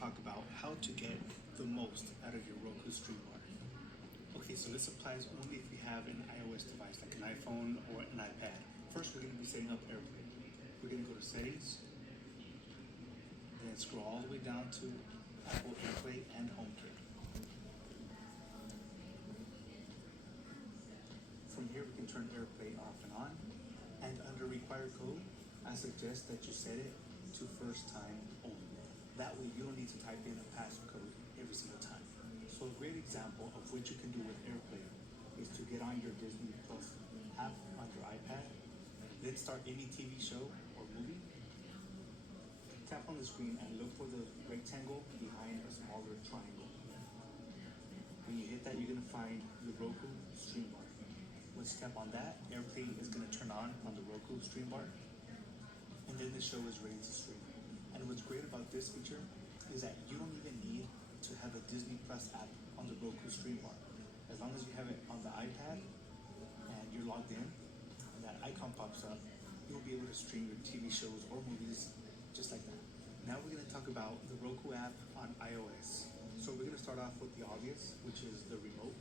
talk about how to get the most out of your Roku stream bar. Okay, so this applies only if you have an iOS device like an iPhone or an iPad. First, we're going to be setting up AirPlay. We're going to go to Settings, then scroll all the way down to Apple AirPlay and HomeKit. From here, we can turn AirPlay off and on. And under Required Code, I suggest that you set it to first time only. That way, you don't need to type in a passcode every single time. So a great example of what you can do with AirPlay is to get on your Disney Plus app on your iPad, then start any TV show or movie. Tap on the screen and look for the rectangle behind a smaller triangle. When you hit that, you're going to find the Roku stream bar. Once you tap on that, AirPlay is going to turn on the Roku stream bar, and then the show is ready to stream. And what's great about this feature is that you don't even need to have a Disney Plus app on the Roku stream bar. As long as you have it on the iPad and you're logged in, and that icon pops up, you'll be able to stream your TV shows or movies just like that. Now we're going to talk about the Roku app on iOS. So we're going to start off with the obvious, which is the remote.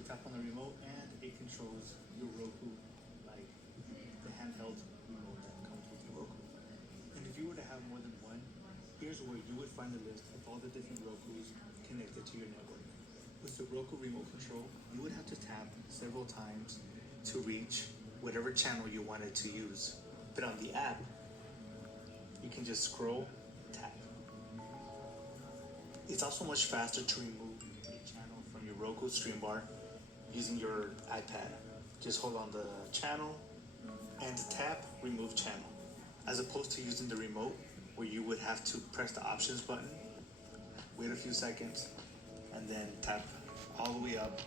You tap on the remote and it controls your Roku like the handheld remote that comes with your Roku. And if you were to have more than one, here's where you would find the list of all the different Rokus connected to your network. With the Roku remote control, you would have to tap several times to reach whatever channel you wanted to use. But on the app, you can just scroll, tap. It's also much faster to remove a channel from your Roku stream bar using your iPad. Just hold on the channel and tap remove channel, as opposed to using the remote where you would have to press the options button, wait a few seconds, and then tap all the way up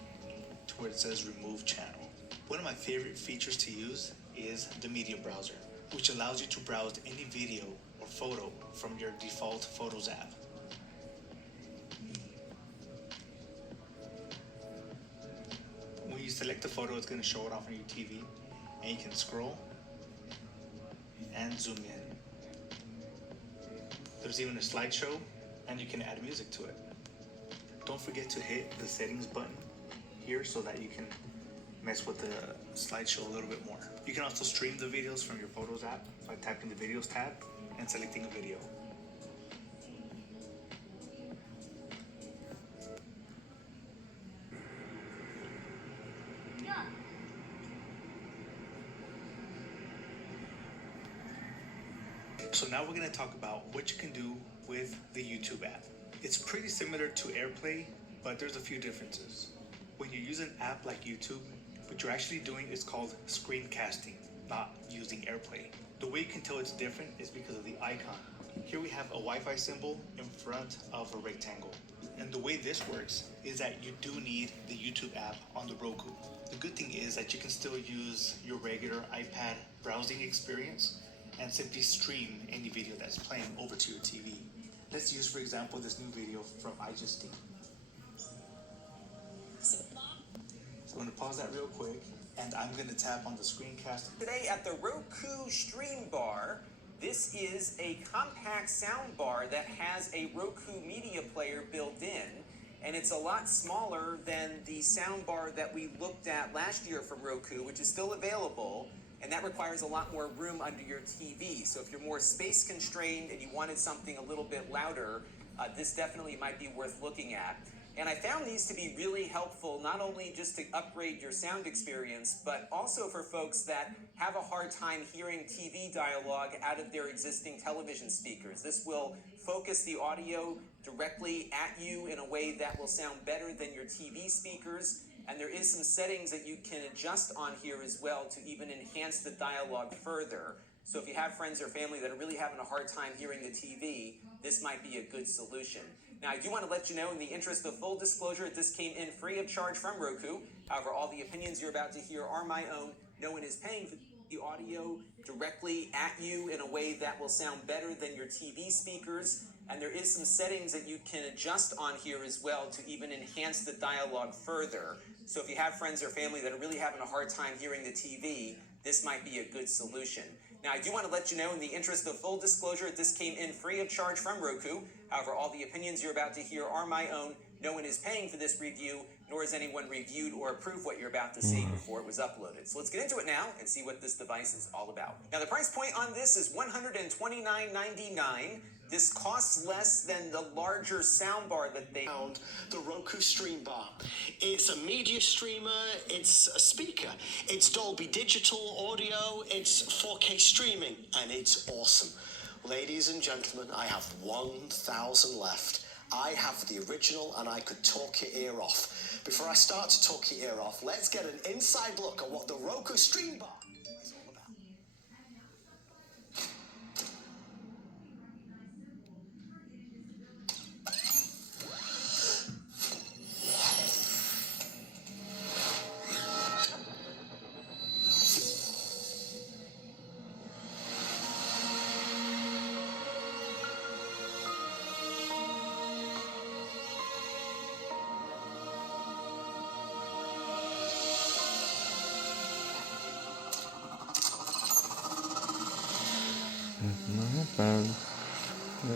to where it says remove channel. One of my favorite features to use is the media browser, which allows you to browse any video or photo from your default Photos app. When you select the photo, it's going to show it off on your TV, and you can scroll and zoom in. There's even a slideshow, and you can add music to it. Don't forget to hit the settings button here so that you can mess with the slideshow a little bit more. You can also stream the videos from your Photos app by tapping the Videos tab and selecting a video. So now we're going to talk about what you can do with the YouTube app. It's pretty similar to AirPlay, but there's a few differences. When you use an app like YouTube, what you're actually doing is called screencasting, not using AirPlay. The way you can tell it's different is because of the icon. Here we have a Wi-Fi symbol in front of a rectangle. And the way this works is that you do need the YouTube app on the Roku. The good thing is that you can still use your regular iPad browsing experience and simply stream any video that's playing over to your TV. Let's use, for example, this new video from I Just Steam. So I'm going to pause that real quick, and I'm going to tap on the screencast. Today at the Roku Stream Bar, this is a compact sound bar that has a Roku media player built in, and it's a lot smaller than the sound bar that we looked at last year from Roku, which is still available, and that requires a lot more room under your TV. So if you're more space constrained and you wanted something a little bit louder, this definitely might be worth looking at. And I found these to be really helpful, not only just to upgrade your sound experience, but also for folks that have a hard time hearing TV dialogue out of their existing television speakers. This will focus the audio directly at you in a way that will sound better than your TV speakers. And there is some settings that you can adjust on here as well to even enhance the dialogue further. So if you have friends or family that are really having a hard time hearing the TV, this might be a good solution. Now, I do want to let you know, in the interest of full disclosure, this came in free of charge from Roku. However, all the opinions you're about to hear are my own. No one is paying for the audio directly at you in a way that will sound better than your TV speakers. And there is some settings that you can adjust on here as well to even enhance the dialogue further. So if you have friends or family that are really having a hard time hearing the TV, this might be a good solution. Now, I do want to let you know, in the interest of full disclosure, this came in free of charge from Roku. However, all the opinions you're about to hear are my own. No one is paying for this review, nor has anyone reviewed or approved what you're about to see before it was uploaded. So let's get into it now and see what this device is all about. Now, the price point on this is $129.99. This costs less than the larger soundbar that they found, the Roku Stream Bar. It's a media streamer, it's a speaker, it's Dolby Digital audio, it's 4K streaming, and it's awesome. Ladies and gentlemen, I have 1,000 left. I have the original and I could talk your ear off. Before I start to talk your ear off, let's get an inside look at what the Roku Stream Bar is all about. Not bad. Yeah.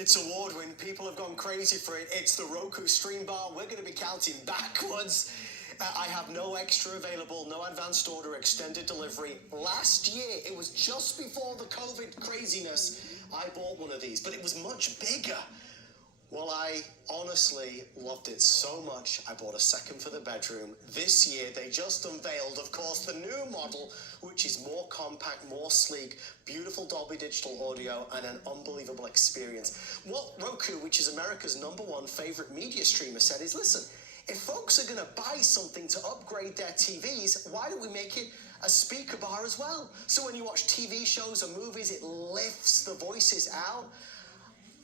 It's award-winning. People have gone crazy for it. It's the Roku Stream Bar. We're going to be counting backwards. I have no extra available, no advanced order, extended delivery. Last year, it was just before the COVID craziness, I bought one of these, but it was much bigger. Well, I honestly loved it so much, I bought a second for the bedroom. This year, they just unveiled, of course, the new model, which is more compact, more sleek, beautiful Dolby Digital audio, and an unbelievable experience. What Roku, which is America's #1 favorite media streamer, said is, listen, if folks are going to buy something to upgrade their TVs, why don't we make it a speaker bar as well? So when you watch TV shows or movies, it lifts the voices out.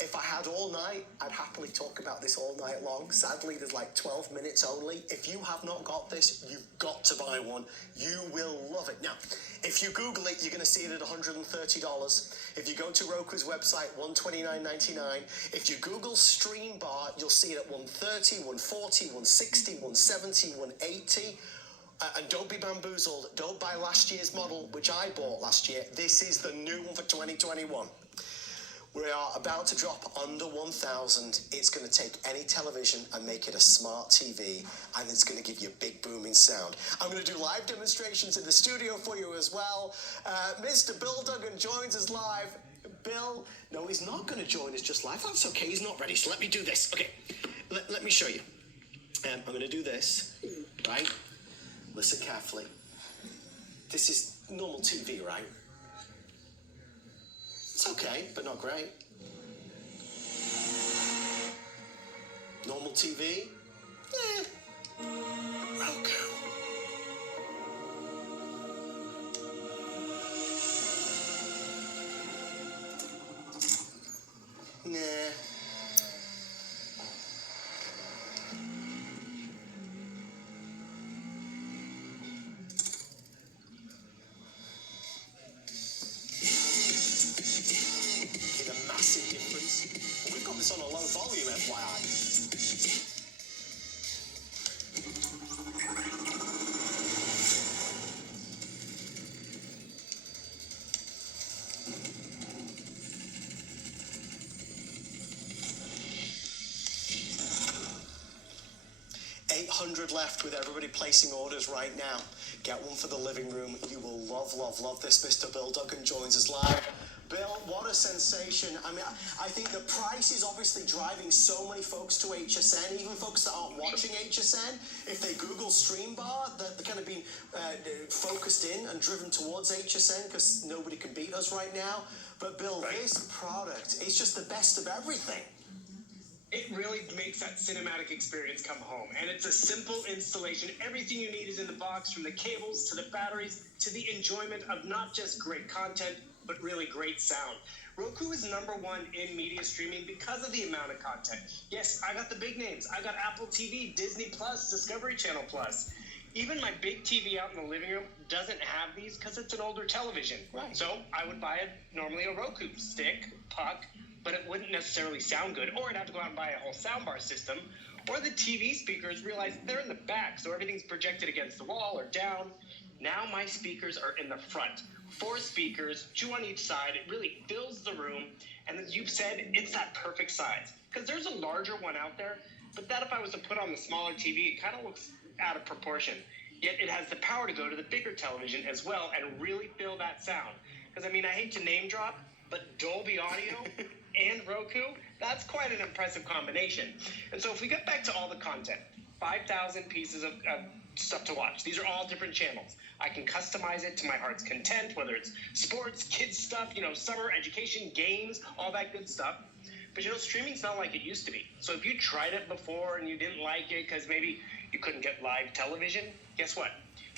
If I had all night, I'd happily talk about this all night long. Sadly, there's like 12 minutes only. If you have not got this, you've got to buy one. You will love it. Now, if you Google it, you're going to see it at $130. If you go to Roku's website, $129.99. If you Google Stream Bar, you'll see it at $130, $140, $160, $170, $180. And don't be bamboozled. Don't buy last year's model, which I bought last year. This is the new one for 2021. We are about to drop under 1,000. It's going to take any television and make it a smart TV, and it's going to give you big booming sound. I'm going to do live demonstrations in the studio for you as well. Mr. Bill Duggan joins us live. Bill, no, he's not going to join us just live. That's okay, he's not ready, so let me do this. Okay, let me show you. I'm going to do this, right? Listen carefully. This is normal TV, right? It's okay, but not great. Normal TV? Roku. Nah. We've got this on a low volume, FYI. 800 left with everybody placing orders right now. Get one for the living room. You will love, love, love this. Mr. Bill Duggan joins us live. Bill, what a sensation. I mean, I think the price is obviously driving so many folks to HSN, even folks that aren't watching HSN. If they Google Stream Bar, they're kind of being focused in and driven towards HSN because nobody can beat us right now. But Bill, This product is just the best of everything. it really makes that cinematic experience come home. And it's a simple installation. Everything you need is in the box, from the cables to the batteries to the enjoyment of not just great content, but really great sound. Roku is #1 in media streaming because of the amount of content. Yes, I got the big names. I got Apple TV, Disney Plus, Discovery Channel Plus. Even my big TV out in the living room doesn't have these because it's an older television. Right. So I would buy normally a Roku stick, puck, but it wouldn't necessarily sound good. Or I'd have to go out and buy a whole soundbar system. Or the TV speakers realize they're in the back, so everything's projected against the wall or down. Now my speakers are in the front. 4 speakers, 2 on each side. It really fills the room. And as you've said, it's that perfect size. Because there's a larger one out there, but that if I was to put on the smaller TV, it kind of looks out of proportion. Yet it has the power to go to the bigger television as well and really fill that sound. Because, I mean, I hate to name drop, but Dolby Audio and Roku, that's quite an impressive combination. And so if we get back to all the content, 5,000 pieces of stuff to watch. These are all different channels. I can customize it to my heart's content, whether it's sports, kids stuff, summer, education, games, all that good stuff. But streaming's not like it used to be. So if you tried it before and you didn't like it because maybe you couldn't get live television, guess what?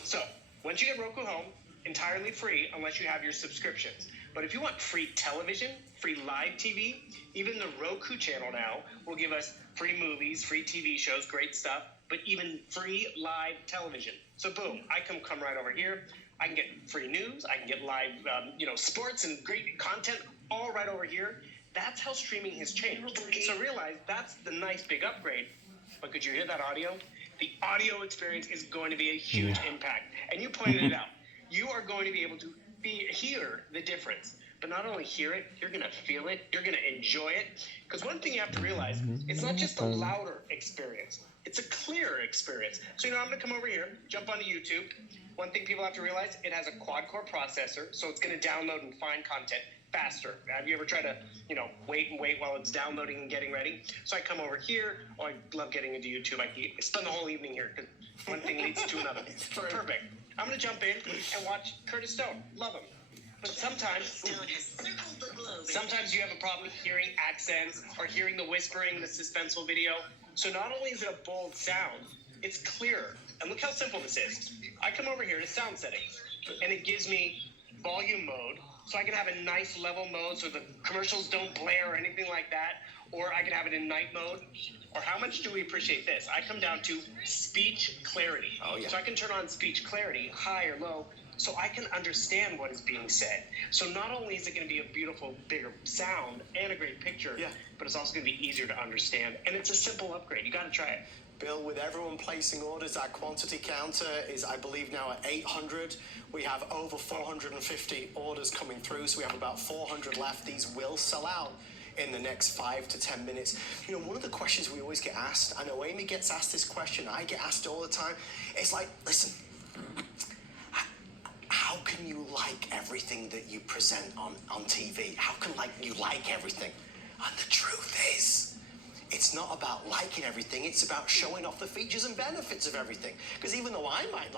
So once you get Roku Home, entirely free unless you have your subscriptions. But if you want free television, free live TV, even the Roku channel now will give us free movies, free TV shows, great stuff, but even free live television. So boom, I can come right over here. I can get free news. I can get live, sports and great content all right over here. That's how streaming has changed. So realize that's the nice big upgrade. But could you hear that audio? The audio experience is going to be a huge impact. And you pointed it out. You are going to be able to hear the difference. But not only hear it, you're going to feel it. You're going to enjoy it. Because one thing you have to realize, it's not just a louder experience. It's a clearer experience. So, I'm going to come over here, jump onto YouTube. One thing people have to realize, it has a quad-core processor, so it's going to download and find content faster. Have you ever tried to, wait while it's downloading and getting ready? So I come over here. Oh, I love getting into YouTube. I spend the whole evening here because one thing leads to another. Perfect. I'm going to jump in and watch Curtis Stone. Love him. But sometimes you have a problem hearing accents or hearing the whispering, the suspenseful video. So not only is it a bold sound, it's clearer. And look how simple this is. I come over here to sound settings, and it gives me volume mode, so I can have a nice level mode so the commercials don't blare or anything like that, or I can have it in night mode. Or how much do we appreciate this? I come down to speech clarity. Oh, yeah. So I can turn on speech clarity, high or low, so I can understand what is being said. So not only is it going to be a beautiful, bigger sound and a great picture, but it's also going to be easier to understand. And it's a simple upgrade. You got to try it. Bill, with everyone placing orders, our quantity counter is, I believe, now at 800. We have over 450 orders coming through, so we have about 400 left. These will sell out in the next 5 to 10 minutes. One of the questions we always get asked, I know Amy gets asked this question, I get asked all the time, it's like, listen, how can you like everything that you present on TV? How can you like everything? And the truth is, it's not about liking everything, it's about showing off the features and benefits of everything. Because even though I might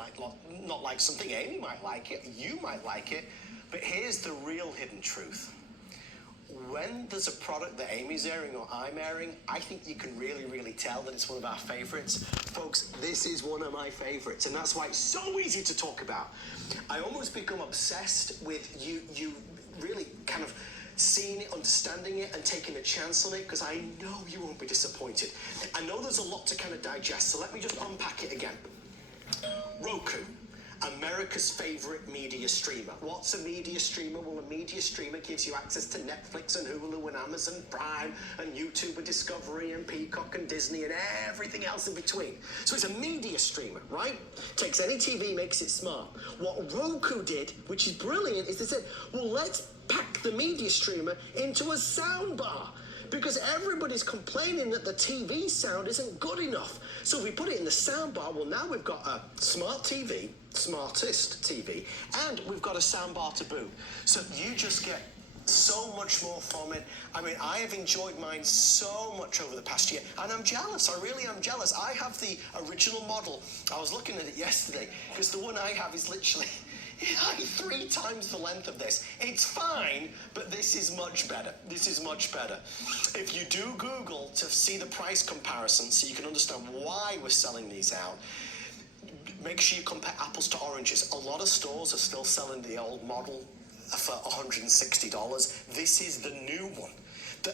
not like something, Amy might like it, you might like it, but here's the real hidden truth. When there's a product that Amy's airing or I'm airing, I think you can really, really tell that it's one of our favorites. Folks, this is one of my favorites, and that's why it's so easy to talk about. I almost become obsessed with you really kind of seeing it, understanding it, and taking a chance on it, because I know you won't be disappointed. I know there's a lot to kind of digest, so let me just unpack it again. Roku, America's favorite media streamer. What's a media streamer? Well, a media streamer gives you access to Netflix and Hulu and Amazon Prime and YouTube and Discovery and Peacock and Disney and everything else in between. So it's a media streamer, right? Takes any TV, makes it smart. What Roku did, which is brilliant, is they said, well, let's pack the media streamer into a soundbar, because everybody's complaining that the TV sound isn't good enough. So if we put it in the soundbar, well, now we've got a smart TV, smartest TV, and we've got a soundbar to boot. So you just get so much more from it. I mean, I have enjoyed mine so much over the past year, and I'm jealous. I really am jealous. I have the original model. I was looking at it yesterday, because the one I have is literally like 3 times the length of this. It's fine, but this is much better. This is much better. If you do Google to see the price comparison so you can understand why we're selling these out, make sure you compare apples to oranges. A lot of stores are still selling the old model for $160. This is the new one.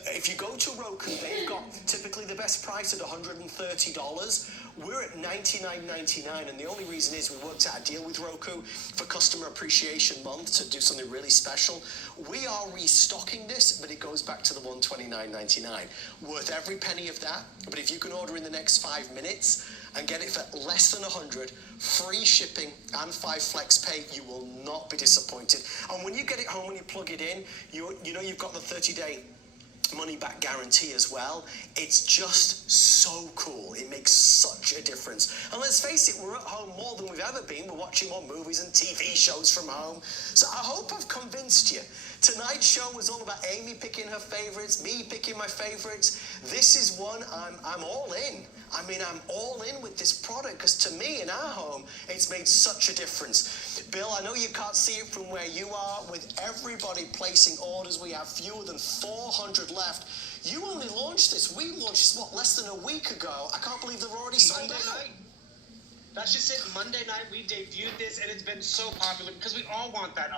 If you go to Roku, they've got typically the best price at $130. We're at $99.99, and the only reason is we worked out a deal with Roku for Customer Appreciation Month to do something really special. We are restocking this, but it goes back to the $129.99. Worth every penny of that, but if you can order in the next 5 minutes and get it for less than $100, free shipping and 5 flex pay, you will not be disappointed. And when you get it home, when you plug it in, you know you've got the 30-day money back guarantee as well. It's just so cool. It makes such a difference. And let's face it, we're at home more than we've ever been. We're watching more movies and TV shows from home. So I hope I've convinced you. Tonight's show was all about Amy picking her favorites, me picking my favorites. This is one I'm all in. I mean, I'm all in with this product because to me, in our home, it's made such a difference. Bill, I know you can't see it from where you are. With everybody placing orders, we have fewer than 400 left. You only launched this. We launched this, what, less than a week ago? I can't believe they're already sold Monday out. night. That's just it. Monday night we debuted this, and it's been so popular because we all want that